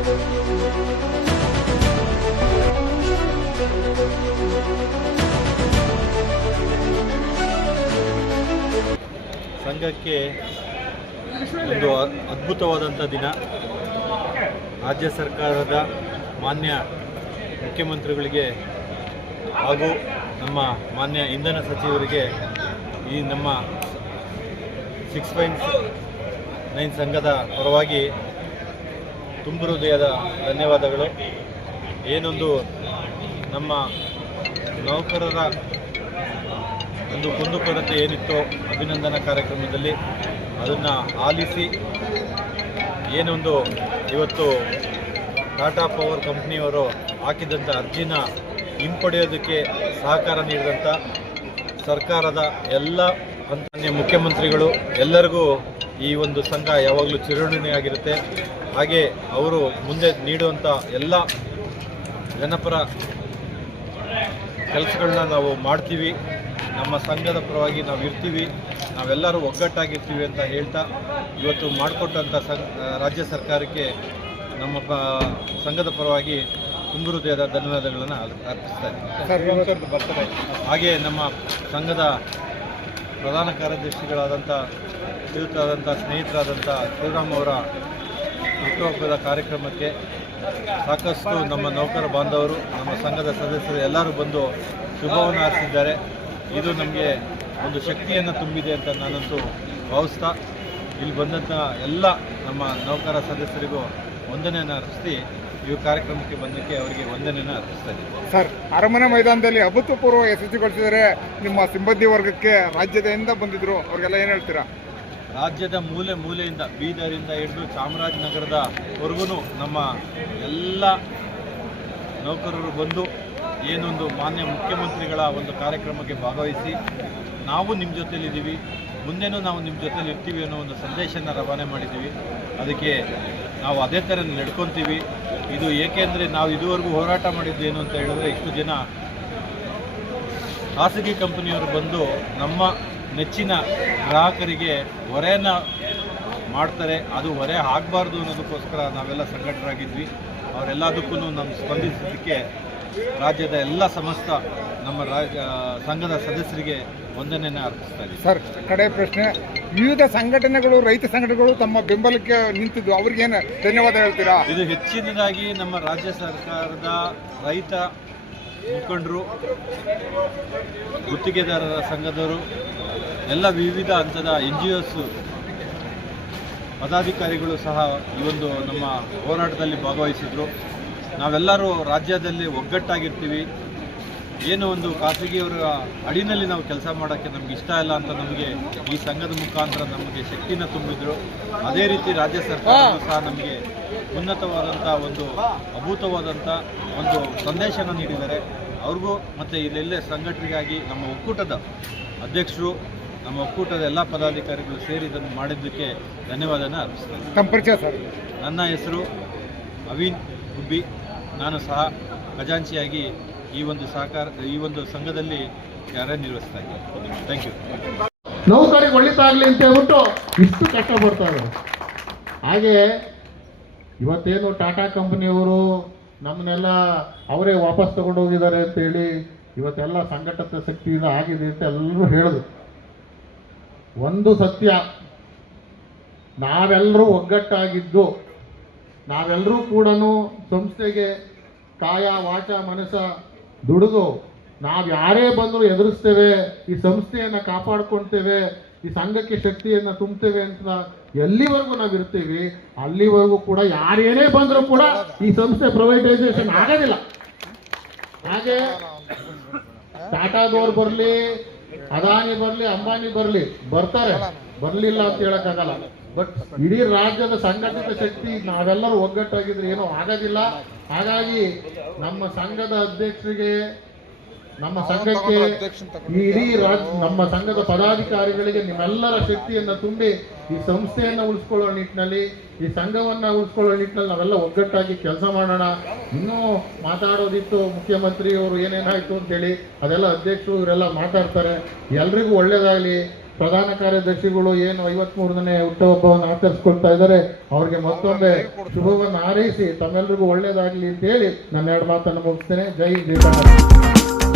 ಸಂಘಕ್ಕೆ ಒಂದು ಅದ್ಭುತವಾದಂಥ ದಿನ. ರಾಜ್ಯ ಸರ್ಕಾರದ ಮಾನ್ಯ ಮುಖ್ಯಮಂತ್ರಿಗಳಿಗೆ ಹಾಗೂ ನಮ್ಮ ಮಾನ್ಯ ಇಂಧನ ಸಚಿವರಿಗೆ ಈ ನಮ್ಮ 659 ಸಂಘದ ಪರವಾಗಿ ತುಂಬ ಹೃದಯದ ಧನ್ಯವಾದಗಳು. ಏನೊಂದು ನಮ್ಮ ನೌಕರರ ಒಂದು ಕುಂದುಕೊರತೆ ಏನಿತ್ತು ಅಭಿನಂದನಾ ಕಾರ್ಯಕ್ರಮದಲ್ಲಿ ಅದನ್ನು ಆಲಿಸಿ ಏನೊಂದು ಇವತ್ತು ಟಾಟಾ ಪವರ್ ಕಂಪ್ನಿಯವರು ಹಾಕಿದಂಥ ಅರ್ಜಿನ ಹಿಂಪಡೆಯೋದಕ್ಕೆ ಸಹಕಾರ ನೀಡಿದಂಥ ಸರ್ಕಾರದ ಎಲ್ಲ ಹಂತನ್ಯ ಮುಖ್ಯಮಂತ್ರಿಗಳು ಎಲ್ಲರಿಗೂ ಈ ಒಂದು ಸಂಘ ಯಾವಾಗಲೂ ಚಿರಋಣಿಯಾಗಿರುತ್ತೆ. ಹಾಗೆ ಅವರು ಮುಂದೆ ನೀಡುವಂಥ ಎಲ್ಲ ಜನಪರ ಕೆಲಸಗಳನ್ನ ನಾವು ಮಾಡ್ತೀವಿ. ನಮ್ಮ ಸಂಘದ ಪರವಾಗಿ ನಾವು ಇರ್ತೀವಿ, ನಾವೆಲ್ಲರೂ ಒಗ್ಗಟ್ಟಾಗಿರ್ತೀವಿ ಅಂತ ಹೇಳ್ತಾ ಇವತ್ತು ಮಾಡಿಕೊಟ್ಟಂಥ ರಾಜ್ಯ ಸರ್ಕಾರಕ್ಕೆ ನಮ್ಮ ಸಂಘದ ಪರವಾಗಿ ತುಂಬ ಹೃದಯದ ಧನ್ಯವಾದಗಳನ್ನು ಅರ್ಪಿಸ್ತಾ ಇದ್ದೀವಿ. ಹಾಗೆ ನಮ್ಮ ಸಂಘದ ಪ್ರಧಾನ ಕಾರ್ಯದರ್ಶಿಗಳಾದಂಥ ಶ್ರೀಯುತರಾದಂಥ ಸ್ನೇಹಿತರಾದಂಥ ಶಿವರಾಮ್ ಅವರ ಹುಟ್ಟುಹಬ್ಬದ ಕಾರ್ಯಕ್ರಮಕ್ಕೆ ಸಾಕಷ್ಟು ನಮ್ಮ ನೌಕರ ಬಾಂಧವರು, ನಮ್ಮ ಸಂಘದ ಸದಸ್ಯರು ಎಲ್ಲರೂ ಬಂದು ಶುಭವನ್ನು ಹಾರೈಸಿದ್ದಾರೆ. ಇದು ನಮಗೆ ಒಂದು ಶಕ್ತಿಯನ್ನು ತುಂಬಿದೆ ಅಂತ ನಾನಂತೂ ಭಾವಿಸ್ತಾ ಇಲ್ಲಿ ಬಂದಂಥ ಎಲ್ಲ ನಮ್ಮ ನೌಕರ ಸದಸ್ಯರಿಗೂ ವಂದನೆಯನ್ನು ಅರ್ಪಿಸಿ ಈ ಕಾರ್ಯಕ್ರಮಕ್ಕೆ ಬಂದಕ್ಕೆ ಅವರಿಗೆ ವಂದನೆಯನ್ನು ಅರ್ಪಿಸ್ತಾ ಇದ್ದೀವಿ. ಸರ್, ಅರಮನೆ ಮೈದಾನದಲ್ಲಿ ಅಭೂತಪೂರ್ವ ಯಶಸ್ವಿಗೊಳಿಸಿದರೆ ನಿಮ್ಮ ಸಿಬ್ಬಂದಿ ವರ್ಗಕ್ಕೆ ರಾಜ್ಯದಿಂದ ಬಂದಿದ್ರು, ಅವ್ರಿಗೆಲ್ಲ ಏನು ಹೇಳ್ತೀರಾ? ರಾಜ್ಯದ ಮೂಲೆ ಮೂಲೆಯಿಂದ ಬೀದರಿಂದ ಹಿಡಿದು ಚಾಮರಾಜನಗರದವರೆಗೂ ನಮ್ಮ ಎಲ್ಲ ನೌಕರರು ಬಂದು ಏನೊಂದು ಮಾನ್ಯ ಮುಖ್ಯಮಂತ್ರಿಗಳ ಒಂದು ಕಾರ್ಯಕ್ರಮಕ್ಕೆ ಭಾಗವಹಿಸಿ ನಾವು ನಿಮ್ಮ ಜೊತೆಲಿದ್ದೀವಿ, ಮುಂದೆನೂ ನಾವು ನಿಮ್ಮ ಜೊತೆಲಿ ಇರ್ತೀವಿ ಅನ್ನೋ ಒಂದು ಸಂದೇಶನ ರವಾನೆ ಮಾಡಿದ್ದೀವಿ. ಅದಕ್ಕೆ ನಾವು ಅದೇ ಥರ ನಡ್ಕೊತೀವಿ. ಇದು ಏಕೆಂದರೆ ನಾವು ಇದುವರೆಗೂ ಹೋರಾಟ ಮಾಡಿದ್ದು ಏನು ಅಂತ ಹೇಳಿದ್ರೆ, ಇಷ್ಟು ಜನ ಖಾಸಗಿ ಕಂಪನಿಯವರು ಬಂದು ನಮ್ಮ ನೆಚ್ಚಿನ ಗ್ರಾಹಕರಿಗೆ ಹೊರೆಯನ್ನು ಮಾಡ್ತಾರೆ, ಅದು ಹೊರೆ ಆಗಬಾರ್ದು ಅನ್ನೋದಕ್ಕೋಸ್ಕರ ನಾವೆಲ್ಲ ಸಂಘಟರಾಗಿದ್ವಿ. ಅವರೆಲ್ಲದಕ್ಕೂ ನಮ್ಮ ಸ್ಪಂದಿಸೋದಕ್ಕೆ ರಾಜ್ಯದ ಎಲ್ಲ ಸಮಸ್ತ ನಮ್ಮ ಸಂಘದ ಸದಸ್ಯರಿಗೆ ವಂದನೆಯನ್ನು ಅರ್ಪಿಸ್ತಾ ಇದ್ದೀವಿ. ಸರ್, ಕಡೆ ಪ್ರಶ್ನೆ, ವಿವಿಧ ಸಂಘಟನೆಗಳು, ರೈತ ಸಂಘಟನೆಗಳು ತಮ್ಮ ಬೆಂಬಲಕ್ಕೆ ನಿಂತಿದ್ದು, ಅವ್ರಿಗೇನು ಧನ್ಯವಾದ ಹೇಳ್ತೀರಾ? ಇದು ಹೆಚ್ಚಿನದಾಗಿ ನಮ್ಮ ರಾಜ್ಯ ಸರ್ಕಾರದ ರೈತ ಮುಖಂಡರು, ಗುತ್ತಿಗೆದಾರರ ಸಂಘದವರು, ಎಲ್ಲ ವಿವಿಧ ಹಂತದ NGOs ಪದಾಧಿಕಾರಿಗಳು ಸಹ ಈ ಒಂದು ನಮ್ಮ ಹೋರಾಟದಲ್ಲಿ ಭಾಗವಹಿಸಿದರು. ನಾವೆಲ್ಲರೂ ರಾಜ್ಯದಲ್ಲಿ ಒಗ್ಗಟ್ಟಾಗಿರ್ತೀವಿ. ಏನು ಒಂದು ಖಾಸಗಿಯವರ ಅಡಿನಲ್ಲಿ ನಾವು ಕೆಲಸ ಮಾಡೋಕ್ಕೆ ನಮ್ಗೆ ಇಷ್ಟ ಇಲ್ಲ ಅಂತ ನಮಗೆ ಈ ಸಂಘದ ಮುಖಾಂತರ ನಮಗೆ ಶಕ್ತಿನ ತುಂಬಿದ್ರು. ಅದೇ ರೀತಿ ರಾಜ್ಯ ಸರ್ಕಾರ ಸಹ ನಮಗೆ ಉನ್ನತವಾದಂಥ ಒಂದು ಅಭೂತವಾದಂಥ ಒಂದು ಸಂದೇಶನ ನೀಡಿದ್ದಾರೆ. ಅವ್ರಿಗೂ ಮತ್ತು ಇಲ್ಲೆಲ್ಲೇ ಸಂಘಟನೆಗಾಗಿ ನಮ್ಮ ಒಕ್ಕೂಟದ ಅಧ್ಯಕ್ಷರು, ನಮ್ಮ ಒಕ್ಕೂಟದ ಎಲ್ಲ ಪದಾಧಿಕಾರಿಗಳು ಸೇರಿ ಇದನ್ನು ಮಾಡಿದ್ದಕ್ಕೆ ಧನ್ಯವಾದನ ಅರ್ಪಿಸ್ತಾರೆ. ತಮ್ಮ ಪರಿಚಯ ಸರ್? ನನ್ನ ಹೆಸರು ಅವಿನ್ ಗುಬ್ಬಿ. ನಾನು ಸಹ ಖಜಾಂಚಿಯಾಗಿ ಈ ಒಂದು ಸಂಘದಲ್ಲಿ ಕಾರ್ಯನಿರ್ವಹಿಸ್ತಾ ಇದ್ದೀನಿ. Thank you. ನೌಕರಿಗೆ ಒಳಿತಾಗಲಿ ಅಂತ ಹೇಳ್ಬಿಟ್ಟು ಇಷ್ಟು ಕಷ್ಟಪಡ್ತಾರೆ. ಹಾಗೆ ಇವತ್ತೇನು ಟಾಟಾ ಕಂಪನಿಯವರು ನಮ್ಮನ್ನೆಲ್ಲ ಅವರೇ ವಾಪಸ್ ತಗೊಂಡು ಹೋಗಿದ್ದಾರೆ ಅಂತೇಳಿ ಇವತ್ತೆಲ್ಲ ಸಂಘಟಿತ ಶಕ್ತಿಯಿಂದ ಆಗಿದೆ ಅಂತ ಎಲ್ಲರೂ ಹೇಳಿದ್ರು. ಒಂದು ಸತ್ಯ, ನಾವೆಲ್ಲರೂ ಒಗ್ಗಟ್ಟಾಗಿದ್ದು, ನಾವೆಲ್ಲರೂ ಕೂಡ ಸಂಸ್ಥೆಗೆ ಕಾಯ ವಾಚ ಮನಸ್ಸ ದುಡಿದು ನಾವು ಯಾರೇ ಬಂದರೂ ಎದುರಿಸ್ತೇವೆ, ಈ ಸಂಸ್ಥೆಯನ್ನು ಕಾಪಾಡ್ಕೊಳ್ತೇವೆ, ಈ ಸಂಘಕ್ಕೆ ಶಕ್ತಿಯನ್ನು ತುಂಬ್ತೇವೆ ಅಂತ ಎಲ್ಲಿವರೆಗೂ ನಾವು ಇರ್ತೀವಿ, ಅಲ್ಲಿವರೆಗೂ ಕೂಡ ಯಾರೇನೇ ಬಂದರೂ ಕೂಡ ಈ ಸಂಸ್ಥೆ ಪ್ರೈವೇಟೈಸೇಷನ್ ಆಗೋದಿಲ್ಲ. ಹಾಗೆ ಟಾಟಾದವ್ರು ಬರಲಿ, ಅದಾನಿ ಬರಲಿ, ಅಂಬಾನಿ ಬರಲಿ, ಬರ್ತಾರೆ, ಬರಲಿಲ್ಲ ಅಂತ ಹೇಳಕ್ಕಾಗಲ್ಲ. ಬಟ್ ಇಡೀ ರಾಜ್ಯದ ಸಂಘಟಿತ ಶಕ್ತಿ ನಾವೆಲ್ಲರೂ ಒಗ್ಗಟ್ಟಾಗಿದ್ರೆ ಏನೂ ಆಗೋದಿಲ್ಲ. ಹಾಗಾಗಿ ನಮ್ಮ ಸಂಘದ ಅಧ್ಯಕ್ಷರಿಗೆ, ನಮ್ಮ ಸಂಘಕ್ಕೆ, ಇಡೀ ನಮ್ಮ ಸಂಘದ ಪದಾಧಿಕಾರಿಗಳಿಗೆ ನಿಮ್ಮೆಲ್ಲರ ಶಕ್ತಿಯನ್ನು ತುಂಬಿ ಈ ಸಂಸ್ಥೆಯನ್ನು ಉಳಿಸ್ಕೊಳ್ಳೋ ನಿಟ್ಟಿನಲ್ಲಿ, ಈ ಸಂಘವನ್ನು ಉಳಿಸ್ಕೊಳ್ಳೋ ನಿಟ್ಟಿನಲ್ಲಿ ನಾವೆಲ್ಲ ಒಗ್ಗಟ್ಟಾಗಿ ಕೆಲಸ ಮಾಡೋಣ. ಇನ್ನೂ ಮಾತಾಡೋದಿತ್ತು, ಮುಖ್ಯಮಂತ್ರಿಯವರು ಏನೇನಾಯಿತು ಅಂತೇಳಿ ಅದೆಲ್ಲ ಅಧ್ಯಕ್ಷರು ಇವರೆಲ್ಲ ಮಾತಾಡ್ತಾರೆ. ಎಲ್ರಿಗೂ ಒಳ್ಳೇದಾಗಲಿ. ಪ್ರಧಾನ ಕಾರ್ಯದರ್ಶಿಗಳು ಏನು 53ನೇ ಹುಟ್ಟುಹಬ್ಬವನ್ನು ಆಚರಿಸ್ಕೊಳ್ತಾ ಇದ್ದಾರೆ, ಅವ್ರಿಗೆ ಮತ್ತೊಮ್ಮೆ ಶುಭವನ್ನು ಹಾರೈಸಿ ತಮ್ಮೆಲ್ಲರಿಗೂ ಒಳ್ಳೇದಾಗಲಿ ಅಂತ ಹೇಳಿ ನನ್ನ 2 ಮಾತನ್ನು ಮುಗಿಸ್ತೇನೆ. ಜೈ ಕರ್ನಾಟಕ.